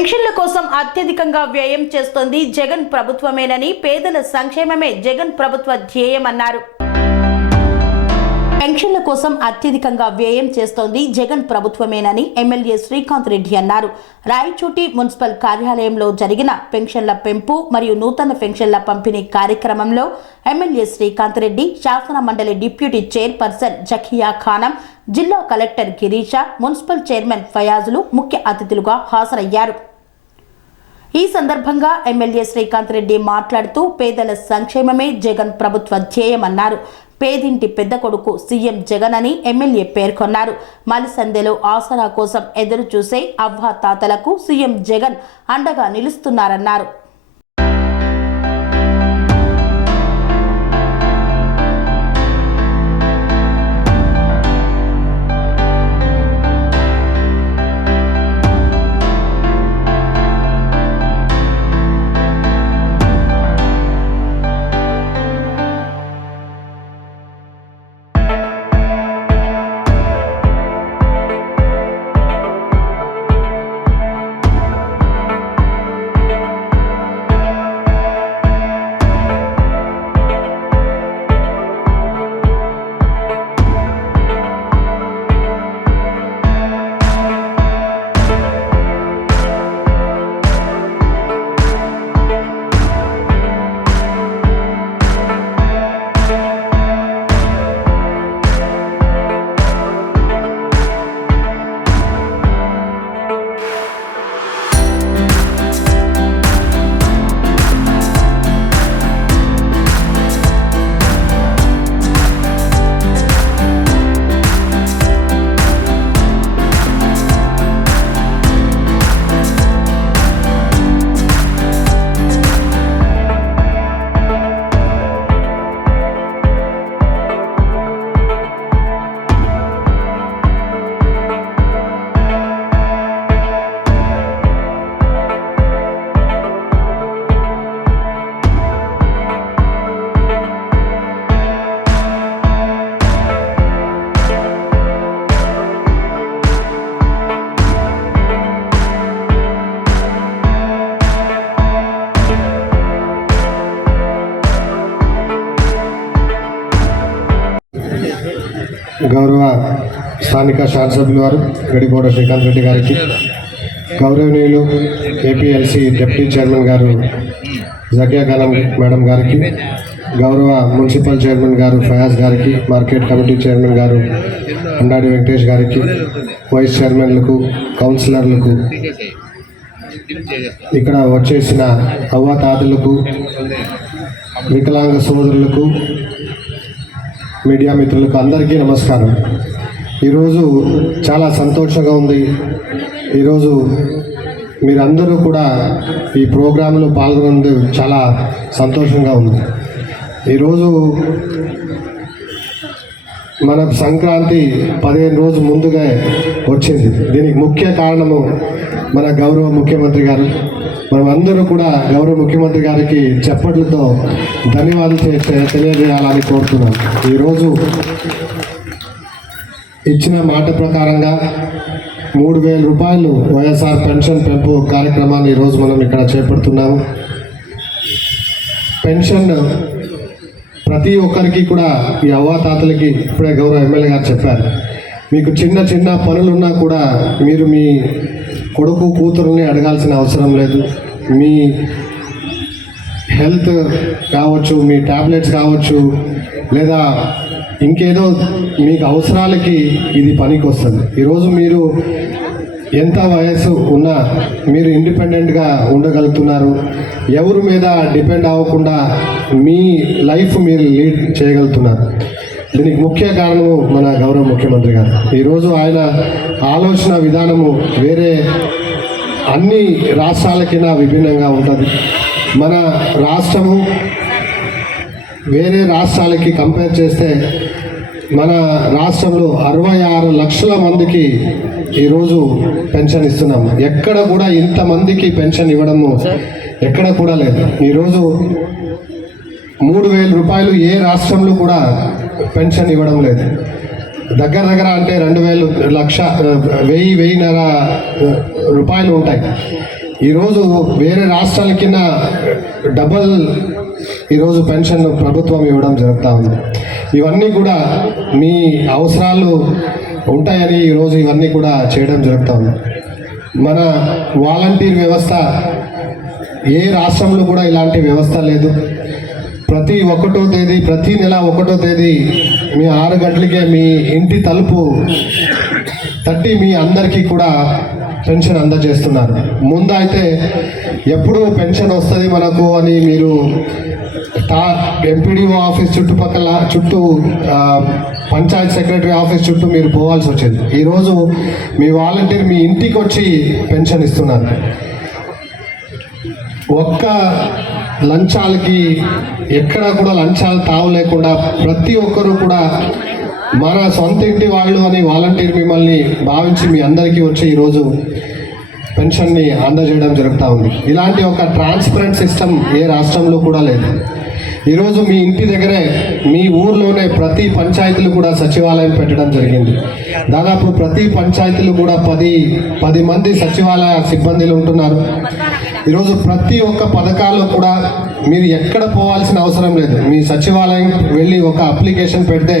పెన్షన్ల కోసం అత్యధికంగా వ్యయం చేస్తోంది జగన్ ప్రభుత్వమేనని పేదల సంక్షేమమే జగన్ ప్రభుత్వ ధ్యేయమన్నారు. పెన్షన్ల కోసం అత్యధికంగా వ్యయం చేస్తోంది జగన్ ప్రభుత్వమేనని ఎమ్మెల్యే శ్రీకాంత్ రెడ్డి అన్నారు. రాయచోటి మున్సిపల్ కార్యాలయంలో జరిగిన పెన్షన్ల పెంపు మరియు నూతన పెన్షన్ల పంపిణీ కార్యక్రమంలో ఎమ్మెల్యే శ్రీకాంత్ రెడ్డి శాసన మండలి డిప్యూటీ చైర్పర్సన్ జఖియా ఖానం జిల్లా కలెక్టర్ గిరీష మున్సిపల్ చైర్మన్ ఫయాజులు ముఖ్య అతిథులుగా హాజరయ్యారు. ఈ సందర్భంగా ఎమ్మెల్యే శ్రీకాంత్ రెడ్డి మాట్లాడుతూ పేదల సంక్షేమమే జగన్ ప్రభుత్వ ధ్యేయమన్నారు. పేదింటి పెద్ద కొడుకు సీఎం జగన్ అని ఎమ్మెల్యే పేర్కొన్నారు. మలిసందెలో ఆసరా కోసం ఎదురు చూసే అవ్వ తాతలకు సీఎం జగన్ అండగా నిలుస్తున్నారన్నారు. స్థానిక శాసనసభ్యులు వారు గడిగోడ శ్రీకాంత్ రెడ్డి గారికి. గౌరవనీయులు ఏపీఎల్సీ డిప్యూటీ చైర్మన్ గారు జకియా ఖానం మేడం గారికి గౌరవ మున్సిపల్ చైర్మన్ గారు ఫయాజ్ గారికి మార్కెట్ కమిటీ చైర్మన్ గారు అండాడి వెంకటేష్ గారికి వైస్ చైర్మన్లకు కౌన్సిలర్లకు ఇక్కడ వచ్చేసిన అవ్వతాతలకు వికలాంగ సోదరులకు మీడియా మిత్రులకు అందరికీ నమస్కారం. ఈరోజు చాలా సంతోషంగా ఉంది. ఈరోజు మీరందరూ కూడా ఈ ప్రోగ్రాంలో పాల్గొనందు చాలా సంతోషంగా ఉంది. ఈరోజు మన సంక్రాంతి పదిహేను రోజు ముందుగా వచ్చింది. దీనికి ముఖ్య కారణము మన గౌరవ ముఖ్యమంత్రి గారు. మనం అందరూ కూడా గౌరవ ముఖ్యమంత్రి గారికి చెప్పట్లతో ధన్యవాదాలు చేస్తే తెలియజేయాలని కోరుతున్నాం. ఈరోజు ఇచ్చిన మాట ప్రకారంగా మూడు వేల రూపాయలు వైఎస్ఆర్ పెన్షన్ పెంపు కార్యక్రమాన్ని ఈరోజు మనం ఇక్కడ చేపడుతున్నాము. పెన్షన్ ప్రతి ఒక్కరికి కూడా ఈ అవ్వాతాతలకి ఇప్పుడే గౌరవ ఎమ్మెల్యే గారు చెప్పారు. మీకు చిన్న చిన్న పనులున్నా కూడా మీరు మీ కొడుకు కూతురుని అడగాల్సిన అవసరం లేదు. మీ హెల్త్ కావచ్చు మీ టాబ్లెట్స్ కావచ్చు లేదా ఇంకేదో మీకు అవసరాలకి ఇది పనికి వస్తుంది ఈరోజు మీరు ఎంత వయసు ఉన్నా మీరు ఇండిపెండెంట్గా ఉండగలుగుతున్నారు. ఎవరి మీద డిపెండ్ అవ్వకుండా మీ లైఫ్ మీరు లీడ్ చేయగలుగుతున్నారు. దీనికి ముఖ్య కారణము మన గౌరవ ముఖ్యమంత్రి గారు. ఈరోజు ఆయన ఆలోచన విధానము వేరే అన్ని రాష్ట్రాలకినా విభిన్నంగా ఉంటుంది. మన రాష్ట్రము వేరే రాష్ట్రాలకి కంపేర్ చేస్తే మన రాష్ట్రంలో అరవై ఆరు లక్షల మందికి ఈరోజు పెన్షన్ ఇస్తున్నాం. ఎక్కడ కూడా ఇంతమందికి పెన్షన్ ఇవ్వడము ఎక్కడ కూడా లేదు. ఈరోజు మూడు వేల రూపాయలు ఏ రాష్ట్రంలో కూడా పెన్షన్ ఇవ్వడం లేదు. దగ్గర దగ్గర అంటే రెండు వేలు లక్ష వెయ్యి వెయ్యిన్నర రూపాయలు ఉంటాయి. ఈరోజు వేరే రాష్ట్రాల కింద డబల్ ఈరోజు పెన్షన్ ప్రభుత్వం ఇవ్వడం జరుగుతూ ఉంది. ఇవన్నీ కూడా మీ అవసరాలు ఉంటాయని ఈరోజు ఇవన్నీ కూడా చేయడం జరుగుతూ ఉంది. మన వాలంటీర్ వ్యవస్థ ఏ రాష్ట్రంలో కూడా ఇలాంటి వ్యవస్థ లేదు. ప్రతి ఒకటో తేదీ ప్రతి నెల ఒకటో తేదీ మీ ఆరు గంటలకే మీ ఇంటి తలుపు తట్టి మీ అందరికీ కూడా పెన్షన్ అందజేస్తున్నారు. ముందు అయితే ఎప్పుడు పెన్షన్ వస్తుంది మనకు అని మీరు ఎంపీడీఓ ఆఫీస్ చుట్టుపక్కల చుట్టూ పంచాయత్ సెక్రటరీ ఆఫీస్ చుట్టూ మీరు పోవాల్సి వచ్చేది. ఈరోజు మీ వాలంటీర్ మీ ఇంటికి వచ్చి పెన్షన్ ఇస్తున్నారు. ఒక్క లంచాలకి ఎక్కడ కూడా లంచాలు తావు లేకుండా ప్రతి ఒక్కరూ కూడా మన సొంత ఇంటి వాళ్ళు అని వాలంటీర్ మిమ్మల్ని భావించి మీ అందరికీ వచ్చి ఈరోజు పెన్షన్ని అందజేయడం జరుగుతూ ఉంది. ఇలాంటి ఒక ట్రాన్స్పరెంట్ సిస్టమ్ ఏ రాష్ట్రంలో కూడా లేదు. ఈరోజు మీ ఇంటి దగ్గరే మీ ఊర్లోనే ప్రతి పంచాయతీలు కూడా సచివాలయం పెట్టడం జరిగింది. దాదాపు ప్రతి పంచాయతీలు కూడా పది పది మంది సచివాలయ సిబ్బందులు ఉంటున్నారు. ఈరోజు ప్రతి ఒక్క పథకాలు కూడా మీరు ఎక్కడ పోవాల్సిన అవసరం లేదు. మీ సచివాలయం వెళ్ళి ఒక అప్లికేషన్ పెడితే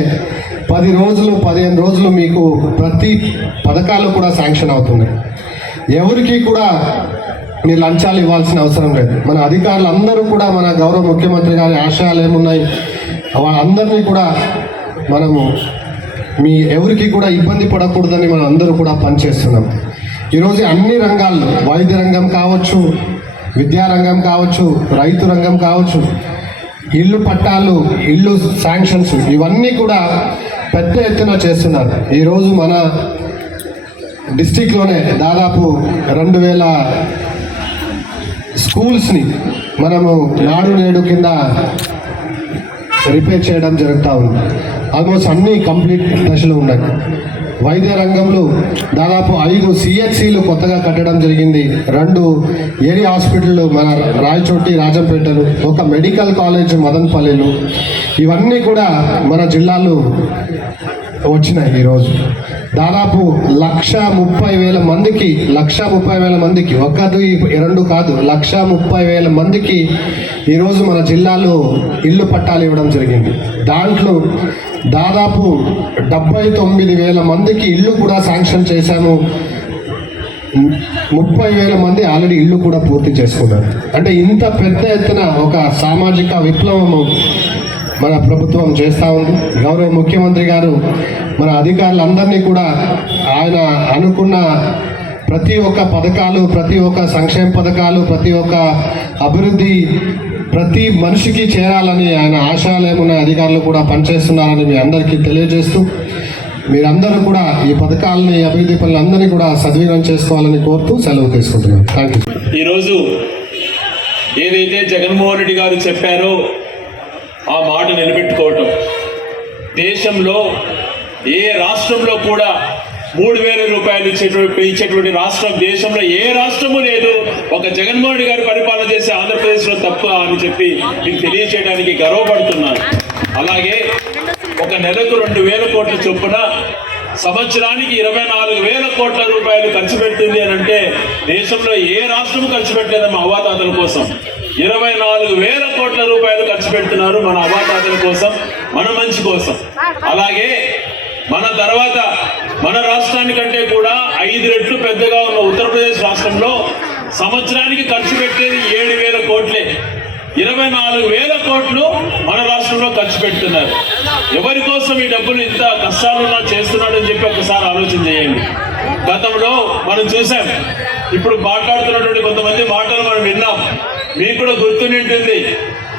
పది రోజులు పదిహేను రోజులు మీకు ప్రతి పథకాలు కూడా శాంక్షన్ అవుతున్నాయి. ఎవరికి కూడా మీరు లంచాలు ఇవ్వాల్సిన అవసరం లేదు. మన అధికారులు అందరూ కూడా మన గౌరవ ముఖ్యమంత్రి గారి ఆశయాలు ఏమున్నాయి? వాళ్ళందరినీ కూడా మనము మీ ఎవరికి కూడా ఇబ్బంది పడకూడదని మనం అందరూ కూడా పనిచేస్తున్నాం. ఈరోజు అన్ని రంగాల్లో వైద్య రంగం కావచ్చు విద్యారంగం కావచ్చు రైతు రంగం కావచ్చు ఇల్లు పట్టాలు ఇల్లు శాంక్షన్స్ ఇవన్నీ కూడా పెద్ద ఎత్తున చేస్తున్నారు. ఈరోజు మన డిస్టిక్లోనే దాదాపు రెండు వేల స్కూల్స్ని మనము నాడు నేడు కింద రిపేర్ చేయడం జరుగుతూ ఉంది. ఆల్మోస్ట్ అన్నీ కంప్లీట్ దశలో ఉన్నాయి. వైద్య రంగంలో దాదాపు ఐదు సిహెచ్సిలు కొత్తగా కట్టడం జరిగింది. రెండు ఏరియా హాస్పిటల్ మన రాయచోటి రాజంపేటలు ఒక మెడికల్ కాలేజ్ మదన్పల్లిలు. ఇవన్నీ కూడా మన జిల్లాలో వచ్చినాయి ఈరోజు. దాదాపు లక్ష ముప్పై వేల మందికి లక్ష ముప్పై వేల మందికి ఒక్కదు రెండు కాదు లక్ష ముప్పై వేల మందికి ఈరోజు మన జిల్లాలో ఇల్లు పట్టాలు ఇవ్వడం జరిగింది. దాంట్లో దాదాపు డెబ్బై తొమ్మిది వేల మందికి ఇల్లు కూడా శాంక్షన్ చేశాము. ముప్పై వేల మంది ఆల్రెడీ ఇల్లు కూడా పూర్తి చేసుకున్నారు. అంటే ఇంత పెద్ద ఎత్తున ఒక సామాజిక విప్లవము మన ప్రభుత్వం చేస్తూ ఉంది. గౌరవ ముఖ్యమంత్రి గారు మన అధికారులందరినీ కూడా ఆయన అనుకున్న ప్రతి ఒక్క పథకాలు ప్రతి ఒక్క సంక్షేమ పథకాలు ప్రతి ఒక్క అభివృద్ధి ప్రతి మనిషికి చేరాలని ఆయన ఆశయాలేమున్న అధికారులు కూడా పనిచేస్తున్నారని మీ అందరికీ తెలియజేస్తూ మీరందరూ కూడా ఈ పథకాలని అభివృద్ధి పనులందరినీ కూడా సద్వినియోగం చేసుకోవాలని కోరుతూ సెలవు తీసుకుంటున్నాను. థ్యాంక్ యూ ఈరోజు ఏదైతే జగన్మోహన్ రెడ్డి గారు చెప్పారో ఆ మాట నిలబెట్టుకోవటం. దేశంలో ఏ రాష్ట్రంలో కూడా మూడు వేల రూపాయలు ఇచ్చేటువంటి ఇచ్చేటువంటి రాష్ట్రం దేశంలో ఏ రాష్ట్రము లేదు. ఒక జగన్మోహన్ రెడ్డి గారు పరిపాలన చేసే ఆంధ్రప్రదేశ్లో తప్ప అని చెప్పి మీకు తెలియచేయడానికి గర్వపడుతున్నాను. అలాగే ఒక నెలకు రెండు వేల కోట్ల చొప్పున సంవత్సరానికి ఇరవై నాలుగు వేల కోట్ల రూపాయలు ఖర్చు పెడుతుంది అని అంటే దేశంలో ఏ రాష్ట్రం ఖర్చు పెట్టలేదమ్మా అవాతాతల కోసం. ఇరవై నాలుగు వేల కోట్ల రూపాయలు ఖర్చు పెడుతున్నారు మన అవాతాతల కోసం మన మంచి కోసం. అలాగే మన తర్వాత మన రాష్ట్రానికంటే కూడా ఐదు రెట్లు పెద్దగా ఉన్న ఉత్తరప్రదేశ్ రాష్ట్రంలో సంవత్సరానికి ఖర్చు పెట్టేది ఏడు వేల కోట్లే. ఇరవై నాలుగు వేల కోట్లు మన రాష్ట్రంలో ఖర్చు పెడుతున్నారు. ఎవరి కోసం ఈ డబ్బులు ఇంత కష్టాలున్నా చేస్తున్నాడని చెప్పి ఒకసారి ఆలోచన చేయండి. గతంలో మనం చూసాం ఇప్పుడు మాట్లాడుతున్నటువంటి కొంతమంది మాటలు మనం విన్నాం. మీకు కూడా గుర్తుంటుంది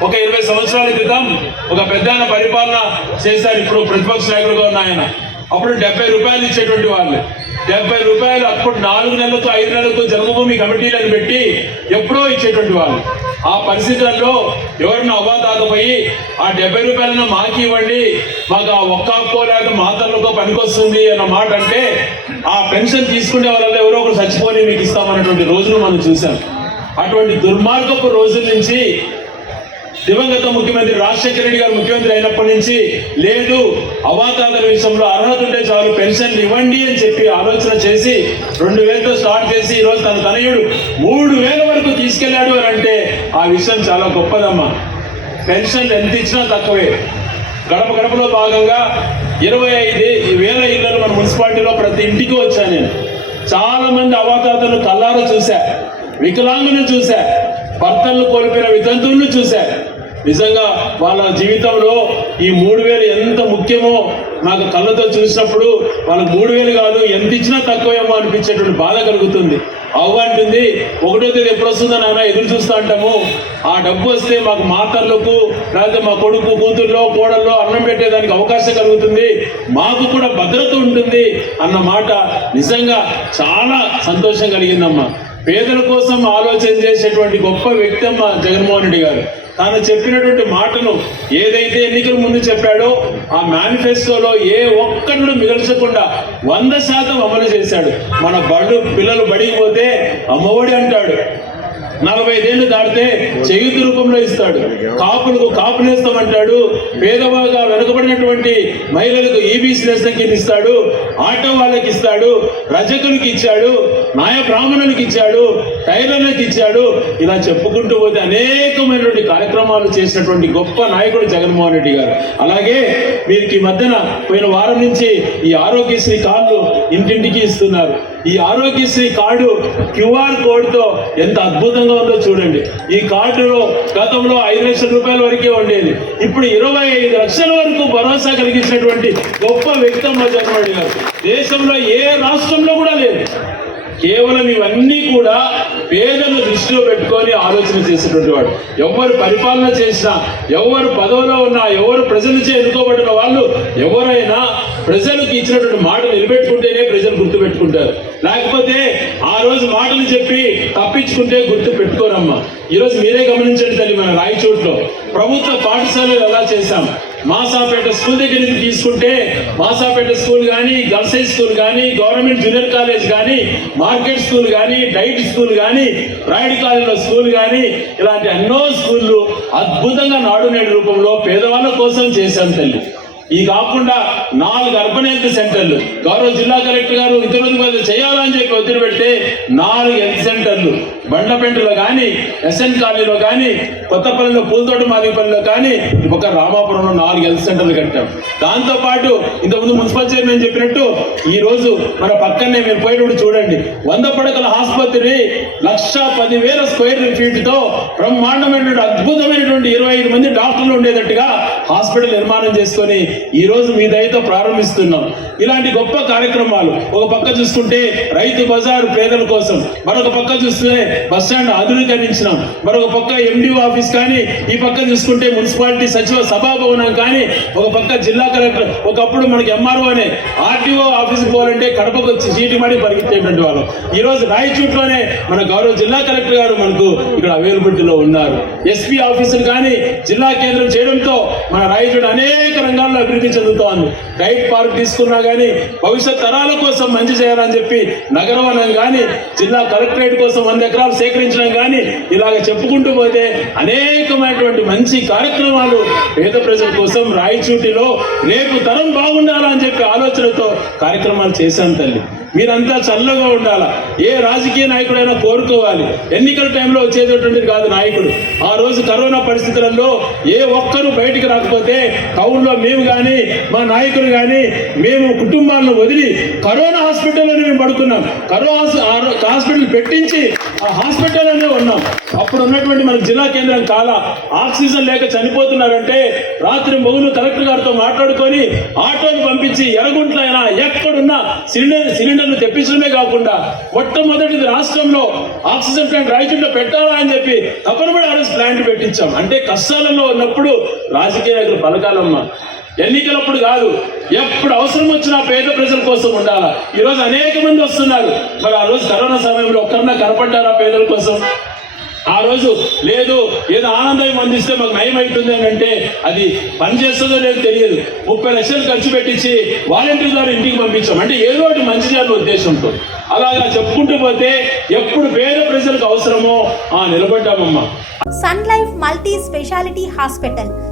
ఒక ఇరవై సంవత్సరాల క్రితం ఒక పెద్ద పరిపాలన చేశారు ఇప్పుడు ప్రతిపక్ష నాయకులుగా ఉన్న ఆయన అప్పుడు డెబ్బై రూపాయలు ఇచ్చేటువంటి వాళ్ళు. డెబ్బై రూపాయలు అప్పుడు నాలుగు నెలలతో ఐదు నెలలతో జన్మభూమి కమిటీలను పెట్టి ఎప్పుడో ఇచ్చేటువంటి వాళ్ళు. ఆ పరిస్థితులలో ఎవరిని అవ్వాతాకపోయి ఆ డెబ్బై రూపాయలను మాకు ఇవ్వండి మాకు ఆ ఒక్క లేక మాతలతో పనికొస్తుంది అన్న మాట అంటే ఆ పెన్షన్ తీసుకునే వాళ్ళలో ఎవరో ఒకరు చచ్చిపోని మీకు ఇస్తామన్నటువంటి రోజులు మనం చూసాం అటువంటి దుర్మార్గపు రోజుల నుంచి దివంగత ముఖ్యమంత్రి రాజశేఖర రెడ్డి గారు ముఖ్యమంత్రి అయినప్పటి నుంచి లేదు అవాతాతల విషయంలో అర్హత ఉంటే చాలు పెన్షన్లు ఇవ్వండి అని చెప్పి ఆలోచన చేసి రెండు వేలతో స్టార్ట్ చేసి ఈరోజు తన తనయుడు మూడు వేల వరకు తీసుకెళ్ళాడు అని అంటే ఆ విషయం చాలా గొప్పదమ్మా. పెన్షన్ ఎంత ఇచ్చినా తక్కువే. గడప గడపలో భాగంగా ఇరవై ఐదు వేల ఇళ్ళను మన మున్సిపాలిటీలో ప్రతి ఇంటికి వచ్చాను నేను. చాలా మంది అవాతాతలు కల్లారా చూశా వికలాంగులను చూశా భర్తలను కోల్పోయిన వితంతువులను చూశా. నిజంగా వాళ్ళ జీవితంలో ఈ మూడు వేలు ఎంత ముఖ్యమో నాకు కళ్ళతో చూసినప్పుడు వాళ్ళకి మూడు వేలు కాదు ఎంత ఇచ్చినా తక్కువేమో అనిపించేటువంటి బాధ కలుగుతుంది. అవ్వ అంటుంది ఒకటో తేదీ ఎప్పుడు వస్తుందో నాన్న ఎదురు చూస్తూ అంటాము. ఆ డబ్బు వస్తే మాకు మాతర్లకు లేకపోతే మా కొడుకు కూతుర్లో కోడల్లో అన్నం పెట్టేదానికి అవకాశం కలుగుతుంది. మాకు కూడా భద్రత ఉంటుంది అన్న మాట నిజంగా చాలా సంతోషం కలిగిందమ్మా. పేదల కోసం ఆలోచన చేసేటువంటి గొప్ప వ్యక్తి అమ్మ జగన్మోహన్ రెడ్డి గారు. తాను చెప్పినటువంటి మాటను ఏదైతే ఎన్నికల ముందు చెప్పాడో ఆ మేనిఫెస్టోలో ఏ ఒక్కడు మిగల్చకుండా వంద శాతం అమలు చేశాడు. మన బడు పిల్లలు బడికి పోతే అమ్మఒడి అంటాడు. నలభై ఐదేళ్ళు దాటితే చేయుతి రూపంలో ఇస్తాడు. కాపులకు కాపునేస్తామంటాడు పేదవాగా వెనుకబడినటువంటి మహిళలకు ఈబీసీ నేస్తం కింద ఇస్తాడు. ఆటో వాళ్ళకి ఇస్తాడు. రజకులకి ఇచ్చాడు. నాయ బ్రాహ్మణులకి ఇచ్చాడు. టైలర్లకు ఇచ్చాడు. ఇలా చెప్పుకుంటూ పోతే అనేకమైనటువంటి కార్యక్రమాలు చేసినటువంటి గొప్ప నాయకుడు జగన్మోహన్ రెడ్డి గారు. అలాగే వీరికి ఈ మధ్యన పోయిన వారం నుంచి ఈ ఆరోగ్యశ్రీ కార్డు ఇంటింటికి ఇస్తున్నారు. ఈ ఆరోగ్యశ్రీ కార్డు క్యూఆర్ కోడ్తో ఎంత అద్భుతంగా ఉందో చూడండి. ఈ కార్డులో గతంలో ఐదు లక్షల రూపాయల వరకే ఉండేది. ఇప్పుడు ఇరవై ఐదు లక్షల వరకు భరోసా కలిగించినటువంటి గొప్ప వ్యక్తి అమ్మ గారు. దేశంలో ఏ రాష్ట్రంలో కూడా లేదు. కేవలం ఇవన్నీ కూడా పేదలను దృష్టిలో పెట్టుకొని ఆలోచన చేసినటువంటి వాడు. ఎవరు పరిపాలన చేసినా ఎవరు పదవిలో ఉన్నా ఎవరు ప్రజలచే ఎన్నుకోబడిన వాళ్ళు ఎవరైనా ప్రజలకు ఇచ్చినటువంటి మాట నిలబెట్టుకుంటేనే ప్రజలు గుర్తు పెట్టుకుంటారు. లేకపోతే ఆ రోజు మాటలు చెప్పి తప్పించుకుంటే గుర్తు పెట్టుకోరమ్మా. ఈరోజు మీరే గమనించండి తల్లి మన రాయచోట్లో. ప్రభుత్వ పాఠశాలలు ఎలా చేశాం? మాసాపేట స్కూల్ దగ్గర నుంచి తీసుకుంటే మాసాపేట స్కూల్ కానీ గర్ల్స్ హై స్కూల్ కానీ గవర్నమెంట్ జూనియర్ కాలేజ్ కానీ మార్కెట్ స్కూల్ కానీ డైట్ స్కూల్ కానీ రాయుడు కాలేజ్లో స్కూల్ కానీ ఇలాంటి ఎన్నో స్కూళ్ళు అద్భుతంగా నాడు నేడు రూపంలో పేదవాళ్ళ కోసం చేశాం తల్లి. ఇది కాకుండా నాలుగు అర్బన్ హెల్త్ సెంటర్లు గౌరవ జిల్లా కలెక్టర్ గారు ఇతరుల చేయాలని చెప్పి ఒత్తిడి పెడితే నాలుగు హెల్త్ సెంటర్లు. బండపెంటలో కానీ ఎస్ఎన్ కాలనీలో కానీ కొత్తపల్లిలో పూలతోట మాదిపల్లిలో కానీ ఒక రామాపురంలో నాలుగు హెల్త్ సెంటర్లు కట్టాం. దాంతోపాటు ఇంతకుముందు మున్సిపల్ చైర్మన్ చెప్పినట్టు ఈ రోజు మన పక్కనే మీరు పోయేటప్పుడు చూడండి వంద పడకల ఆసుపత్రి లక్ష పదివేల స్క్వేర్ ఫీట్తో బ్రహ్మాండమైనటువంటి అద్భుతమైనటువంటి ఇరవై ఐదు మంది డాక్టర్లు ఉండేటట్టుగా హాస్పిటల్ నిర్మాణం చేసుకొని ఈ రోజు మీ దయతో ప్రారంభిస్తున్నాం. ఇలాంటి గొప్ప కార్యక్రమాలు ఒక పక్క చూసుకుంటే రైతు బజారు పేదల కోసం మరొక పక్క చూస్తే బస్ స్టాండ్ ఆధునీకరించినాం. మరొక పక్క ఎండిఓ ఆఫీస్ కానీ ఈ పక్క చూసుకుంటే మున్సిపాలిటీ సచివ సభాభవనం కానీ ఒక పక్క జిల్లా కలెక్టర్ ఒకప్పుడు మనకి ఎంఆర్ఓ అనే ఆర్టీఓ ఆఫీస్కి పోవాలంటే కడపకు వచ్చి చీటి మాడి పరిగెత్తేటువంటి వాళ్ళం. ఈ రోజు రాయచూట్లోనే మన గౌరవ జిల్లా కలెక్టర్ గారు మనకు ఇక్కడ అవైలబిలిటీలో ఉన్నారు. ఎస్పీ ఆఫీసులు కానీ జిల్లా కేంద్రం చేయడంతో మన రాయచూడు అనేక రంగాల్లో అభివృద్ధి చెందుతోంది. డైట్ పార్క్ తీసుకున్నా కానీ భవిష్యత్ తరాల కోసం మంచి చేయాలని చెప్పి నగరవనం కానీ జిల్లా కలెక్టరేట్ కోసం వంద ఎకరాలు సేకరించడం కానీ ఇలాగ చెప్పుకుంటూ పోతే అనేకమైనటువంటి మంచి కార్యక్రమాలు పేద ప్రజల కోసం రాయచూటిలో రేపు తరం బాగుండాలని చెప్పి ఆలోచనతో కార్యక్రమాలు చేశాను తల్లి. మీరంతా చల్లగా ఉండాలా. ఏ రాజకీయ నాయకుడైనా కోరుకోవాలి. ఎన్నికల టైంలో వచ్చేటటువంటిది కాదు నాయకుడు. ఆ రోజు కరోనా పరిస్థితులలో ఏ ఒక్కరూ బయటికి రాకపోతే టౌన్లో మేము కానీ మా నాయకులు కానీ మేము కుటుంబాలను వదిలి కరోనా హాస్పిటల్లో మేము పడుకున్నాం. కరోనా హాస్పిటల్ పెట్టించి ఆ హాస్పిటల్లోనే ఉన్నాం. అప్పుడు ఉన్నటువంటి మన జిల్లా కేంద్రం కాల ఆక్సిజన్ లేక చనిపోతున్నారంటే రాత్రి మొగులు కలెక్టర్ గారితో మాట్లాడుకొని ఆటోని పంపించి ఎరగుంట్లైనా ఎక్కడున్నా సిలిండర్ సిలిండర్లు తెప్పించడమే కాకుండా మొట్టమొదటిది రాష్ట్రంలో ఆక్సిజన్ ప్లాంట్ రాయచూట్లో పెట్టాలా అని చెప్పి తప్పనిపడి ఆర్ఎస్ ప్లాంట్ పెట్టించాం. అంటే కష్టాలలో ఉన్నప్పుడు రాజకీయ నాయకులు పలకాలమ్మా. ఎన్నికలప్పుడు కాదు ఎప్పుడు అవసరం వచ్చినా పేద ప్రజల కోసం ఉండాలా? ఈరోజు అనేక మంది వస్తున్నారు. మరి ఆ రోజు కరోనా సమయంలో ఒక్కరినా కనపడ్డారా పేదల కోసం? ఆ రోజు లేదు ఏదో ఆనందం అందిస్తే మాకు నయం అవుతుంది అని అంటే అది పని చేస్తుందో లేదో తెలియదు. ముప్పై లక్షలు ఖర్చు పెట్టించి వాలంటీర్ ద్వారా ఇంటికి పంపించాం. అంటే ఏదో ఒకటి మంచి చేయాలని ఉద్దేశంతో. అలాగా చెప్పుకుంటూ పోతే ఎప్పుడు పేద ప్రజలకు అవసరమో ఆ నిలబడ్డామమ్మా. Sun Life multi speciality hospital